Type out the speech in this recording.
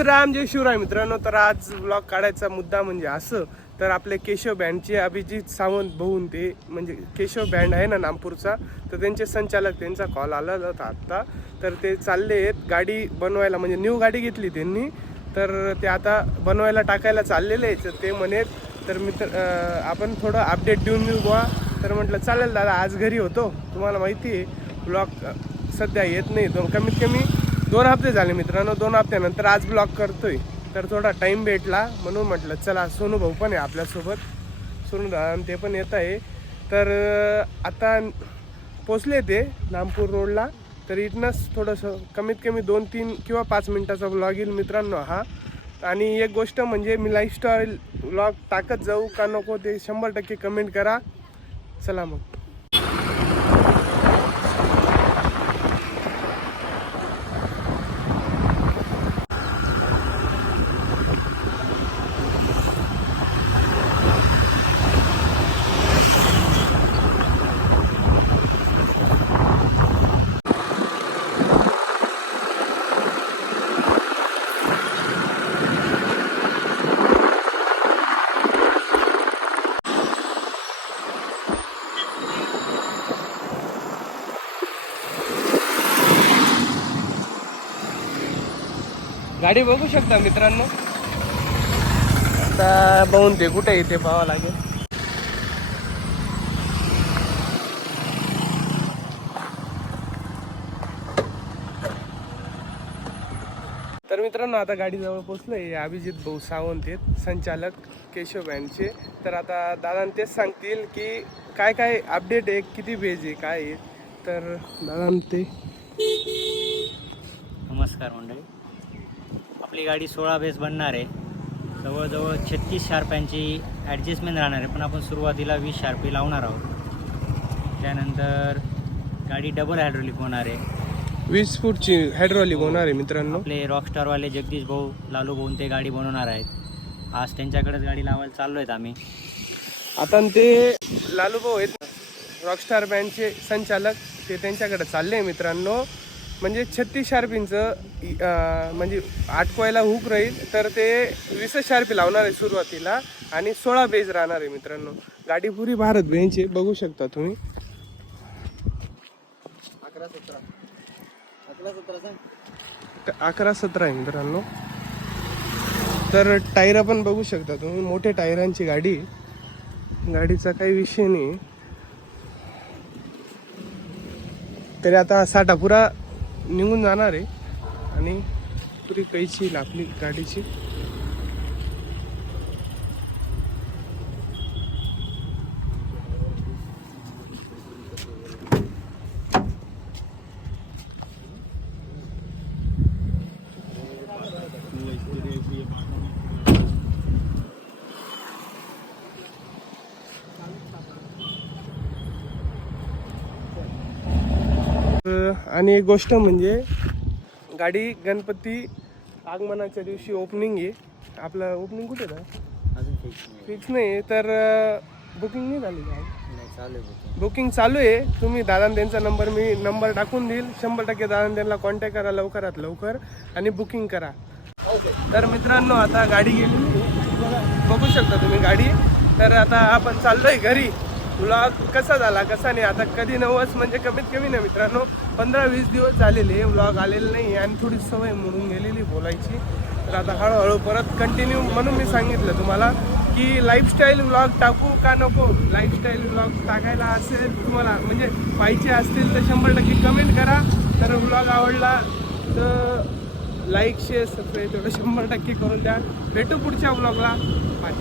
राम जय शिवराय मित्रांनो. तर आज ब्लॉग काढायचा मुद्दा म्हणजे असं, तर आपले केशव बँडचे अभिजित सावंत भाऊन ते म्हणजे केशव बँड आहे ना नागपूरचा, तर त्यांचे संचालक त्यांचा कॉल आला होता आत्ता. तर ते चालले आहेत गाडी बनवायला, म्हणजे न्यू गाडी घेतली त्यांनी, तर ते आता बनवायला टाकायला चाललेले आहेत. तर ते म्हणे तर आपण थोडं अपडेट देऊन येऊ बुवा. तर म्हटलं चालेल दादा, आज घरी होतो, तुम्हाला माहिती आहे ब्लॉग सध्या येत नाही, कमीत कमी 2 हफ्ते झाले मित्रांनो. 2 हफ्त्यानंतर आज ब्लॉग करतोय, तर थोडा टाईम भेटला म्हणून म्हटलं चला. सोनू भाऊ पण आहे आपल्यासोबत, सोनू दादा ते पण येत आहे. तर आता पोचले ते नागपूर रोडला. तर इथनंच थोडंसं कमीत कमी 2-3 किंवा 5 मिनटाचा ब्लॉग येईल मित्रांनो हा. आणि एक गोष्ट म्हणजे मी लाईफस्टाईल ब्लॉग टाकत जाऊ का नको ते 100% कमेंट करा. चला मग. गाडी बघू शकता मित्रांनो. आता बघून ते कुठे येते पाहावं लागेल. तर मित्रांनो आता गाडीजवळ पोचलोय. अभिजित भाऊ सावंत आहेत, संचालक केशव बँडचे. तर आता दादा तेच सांगतील की काय काय अपडेट आहे, किती पेज आहे, काय आहे. तर दादा ते नमस्कार मंडळी. आपली गाडी 16 बेस बनणार आहे. जवळजवळ 36 शार्प्यांची ॲडजस्टमेंट राहणार आहे, पण आपण सुरुवातीला 20 शार्पी लावणार आहोत. त्यानंतर गाडी डबल हायड्रोलिक होणार आहे. 20 फूटची हायड्रॉलिक होणार आहे मित्रांनो. आपले रॉकस्टारवाले जगदीश भाऊ, लालू भाऊ ते गाडी बनवणार आहेत. आज त्यांच्याकडेच गाडी लावायला चाललो आहेत आम्ही. आता ते लालू भाऊ आहेत रॉकस्टार बँडचे संचालक, ते त्यांच्याकडे चालले आहे मित्रांनो. म्हणजे 36 शार्पींचं म्हणजे आटकवायला हुक राहील, तर ते 20 शार्पी लावणार आहे सुरुवातीला आणि 16 बेज राहणार आहे मित्रांनो. गाडी पुरी भारत बेंचची बघू शकता तुम्ही. 11-17 आहे मित्रांनो. तर टायर पण बघू शकता तुम्ही, मोठे टायरांची गाडी, गाडीचा काही विषय नाही. तरी आता साठा पुरा निघून जाणार आहे आणि पुरी कैची आपली गाडीची. आणि एक गोष्ट म्हणजे गाडी गणपती आगमनाच्या दिवशी ओपनिंग आहे. आपलं ओपनिंग कुठे आहे अजून फिक्स नाही, तर बुकिंग नाही झाली चालू आहे. बुकिंग चालू आहे. तुम्ही दादा त्यांचा नंबर टाकून देईल. 100% दादा त्यांना कॉन्टॅक्ट करा लवकरात लवकर आणि बुकिंग करा. तर मित्रांनो आता गाडी गेली, बघू शकता तुम्ही गाडी. तर आता आपण चाललोय घरी. व्लॉग कसा झाला कसा नाही, आता कधी नवस म्हणजे कमीत कमी ना मित्रांनो 15-20 दिवस झालेले व्लॉग आलेले नाही आणि थोडी सवय म्हणून गेलेली बोलायची. तर आता हळूहळू परत कंटिन्यू, म्हणून मी सांगितलं तुम्हाला की लाईफस्टाईल व्लॉग टाकू का नको. लाईफस्टाईल व्लॉग टाकायला असेल तुम्हाला, म्हणजे पाहिजे असतील तर 100% कमेंट करा. तर व्लॉग आवडला तर लाईक शेअर सबस्क्राईब तेवढं 100% करून द्या. भेटू पुढच्या व्लॉगला. बाय.